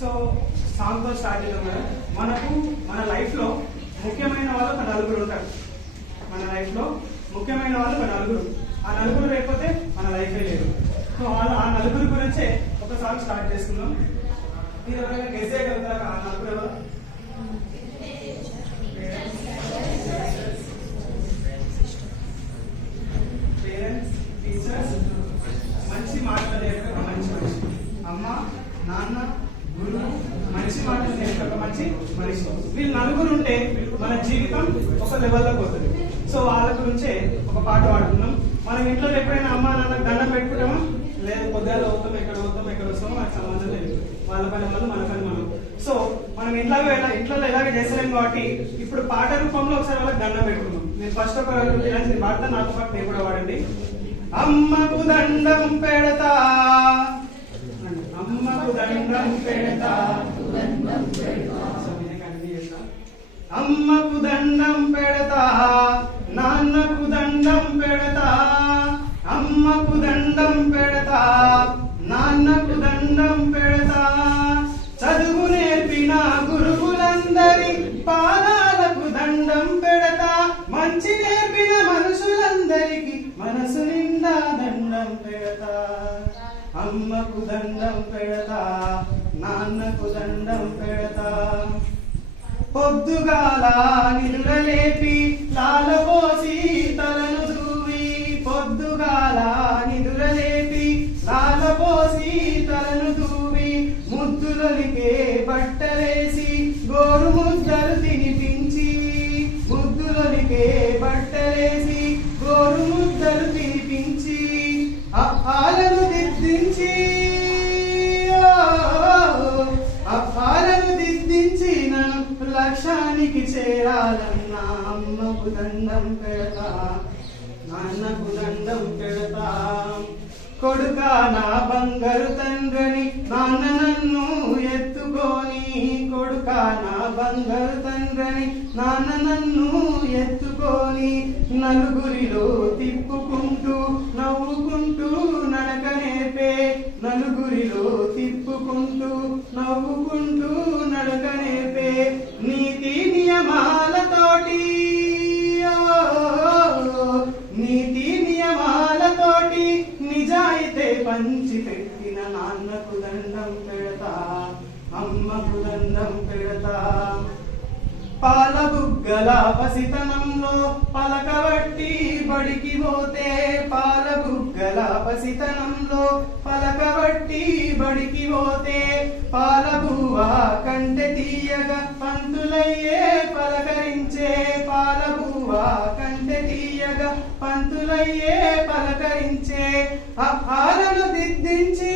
So సాంగ్తో start చేద్దాం కదా మనకు మన లైఫ్లో ముఖ్యమైన వాళ్ళు ఒక నలుగురు ఉంటారు. మన లైఫ్లో ముఖ్యమైన వాళ్ళు ఒక నలుగురు. ఆ నలుగురు లేకపోతే మన లైఫే లేదు. సో వాళ్ళు ఆ నలుగురు గురించే ఒక సాంగ్ స్టార్ట్ చేసుకుందాం మీరు ఎవరైనా గెస్ చేయగలుగుతారా? ఆ నలుగురు ఎవరు? పేరెంట్స్ టీచర్స్ మంచి మాటలు నేర్పే మంచి అమ్మ నాన్న గురువు మంచి మాటలు ఒక మంచి మనిషి. వీళ్ళు నలుగురు ఉంటే మన జీవితం ఒక లెవెల్లో పోతుంది. సో వాళ్ళ గురించే ఒక పాట పాడుతున్నాం మనం ఇంట్లో ఎప్పుడైనా అమ్మ నాన్న దండం పెట్టుకుంటామా? లేదు పొద్దుగా అవుతాం ఎక్కడ అవుతాం ఎక్కడ వస్తామో మనకు సంబంధం లేదు. వాళ్ళ పని మనం మన పని మనం. సో మనం ఇంట్లో ఎలా ఇంట్లో ఎలాగ చేస్తలేం కాబట్టి ఇప్పుడు పాట రూపంలో ఒకసారి వాళ్ళకి దండం పెట్టుకున్నాం నేను ఫస్ట్ ఒక ఇలాంటి పాడతా నాతో పాటు నేను కూడా వాడండి అమ్మకు దండం పెడతా. అమ్మకు దండం పెడతా అమ్మకు దండం పెడతా నాన్నకు దండం పెడతా అమ్మకు దండం పెడతా నాన్నకు దండం పెడతా చదువు నేర్పిన గురువులందరి పాదాలకు దండం పెడతా మంచి నేర్పిన మనుషులందరికి మనసు నిండా దండం పెడతా. అమ్మకు దండం పెడతా నాన్నకు దండం పెడతా. పొద్దుగాల నిదురలేపి తాళపోసి తలను దూవి పొద్దుగాల నిదురలేపి తాళపోసి తలను దూవి ముద్దులొలికే బట్టలేసి గోరు ముద్దలు తినిపించి. ముద్దులొలికే బట్టలేసి లక్ష్యానికి చేరాలన్నా అమ్మకు దండం పెడతా నాన్నకు దండం పెడతా. కొడుక నా బంగారు తండ్రిని నాన్న నన్ను ఎత్తుకొని కొడుక నా బంగారు తండ్రిని నాన్న నన్ను ఎత్తుకొని నలుగురిలో తిప్పుకుంటూ నవ్వుకుంటూ నడక నేర్పే నలుగురిలో తిప్పుకుంటూ నవ్వుకుంటూ నడక నేర్పే నియమాలతోటి. నీతి నియమాలతోటి నిజాయితే పంచి పెట్టిన నాన్నకు దండం పెడతా అమ్మకు దండం పెడతా. పాలబుగ్గల పసితనంలో పలకబట్టి బడికి పోతే పాలబుగ్గల పసితనంలో పలకబట్టి బడికి పోతే పాల పంతులయ్యే పలకరించే ఆలను దిద్దించి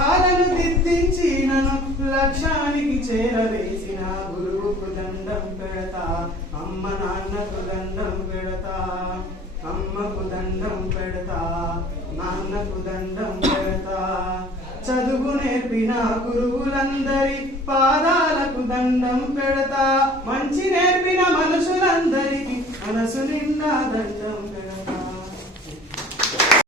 ఆలను దిద్దించి నన్ను లక్ష్యానికి చేరవేసిన గురువుకు దండం పెడతా అమ్మ నాన్నకు దండం పెడతా అమ్మకు దండం పెడతా నాన్నకు దండం పెడతా. చదువు నేర్పిన గురువులందరి పాదాలకు దండం పెడతా మంచి నేర్పి మనుషులందరికి మనసు నిండా దండం పెడతా